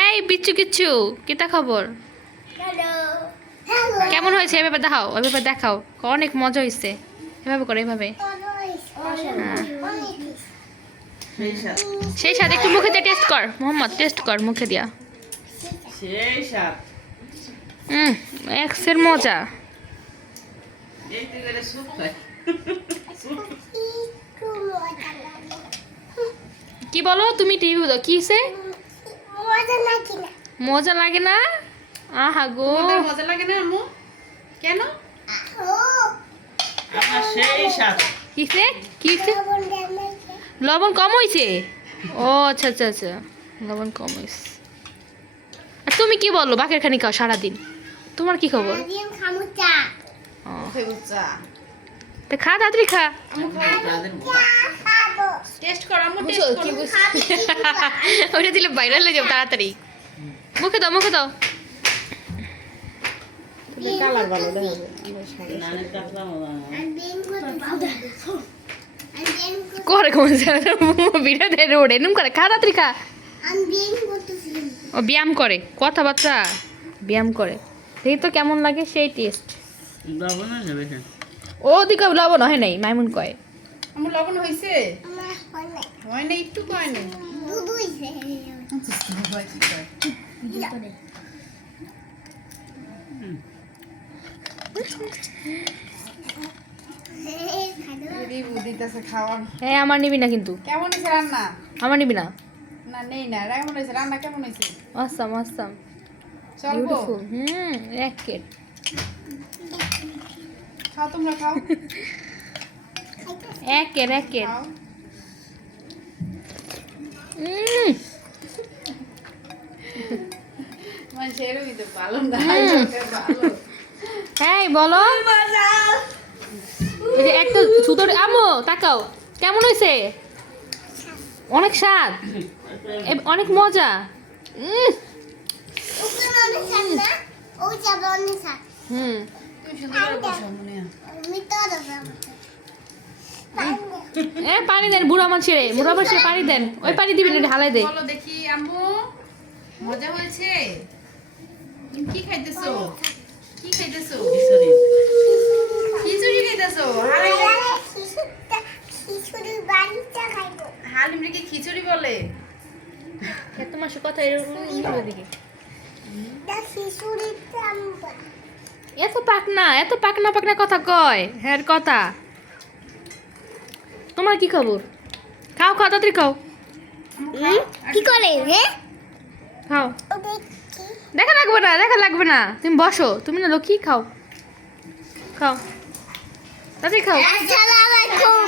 এই বিচ্ছু কিচ্ছু কিতা খবর? কেমন হয়েছে? এভাবে দেখাও এভাবে দেখাও। অনেক মজা হয়েছে। এভাবে করো এভাবে। সেই সাথে একটু মুখে দিয়ে টেস্ট কর। মোহাম্মদ টেস্ট কর মুখে দিয়া। হুম এক্সের মজা। এই তুই করে সুপ খাই। কি বলো? তুমি টিভি দাও কি সে মজা লাগে না। আহা গো। মজা লাগে না আম্মু? কেন? আমার সেই সাত কিসে কিসে লবণ কম হয়েছে ও আচ্ছা আচ্ছা আচ্ছা। লবণ কম হয়েছে আর তুমি কি বলো? বাকের খানি খাও সারাদিন। তোমার কি খবর? তা খা তাড়াতাড়ি খা। টেস্ট কর আম্মু বুঝছ? ওইটা দিলে ভাইরাল হয়ে যাবে তাড়াতাড়ি। মুখে দাও মুখে দাও। কালার ভালো করে রোড এরম খা তাড়াতাড়ি খা। ও ব্যায়াম করে কথাবার্তা। ব্যায়াম করে। দেখি তো কেমন লাগে সেই টেস্ট ও দিকে লবণ হয় নাই মাইমুন কয়। আম্মু লবণ হইছে? হয় না একটু কয় না রিভিউ দিতেছে খাওয়ার। হ্যাঁ আমার নিবি না কিন্তু। কেমন হয়েছে রান্না? আমার নিবি না। না নেই না। কেমন হয়েছে? রান্না কেমন হয়েছে? আসাম আসাম চলবো? বিউটিফুল হুম র্যাকেট খাও তোমরা খাও। একে র্যাকেট হ্যাঁ বলো। এই যে একটা আমো তাকাও। কেমন হয়েছে? অনেক স্বাদ। অনেক মজা। উম, হুম তুমি সুন্দর করে বসো মনে এ পানি দেন বুড়া মানুষের বুড়া মানুষের পানি দেন। ওই পানি দিবেন এটা হালাই দে। বলো দেখি আম্মু। মজা হয়েছে? কি খাইতেছো? কি খাইতেছো? খিচুড়ি। খাইতেছো? হালিম কি খিচুড়ি বলে। এত মাসে কথা এরকম দিকে এত পাকনা এত পাকনা পাকনা কথা কয়। হ্যাঁ কথা। তোমার কি খবর? খাও খাও তাড়াতাড়ি খাও। কি করে রে? খাও। দেখা লাগবে না দেখা লাগবে না। তুমি বসো তুমি না লক্ষ্মী খাও। খাও। তাড়াতাড়ি খাও। আসসালামু আলাইকুম।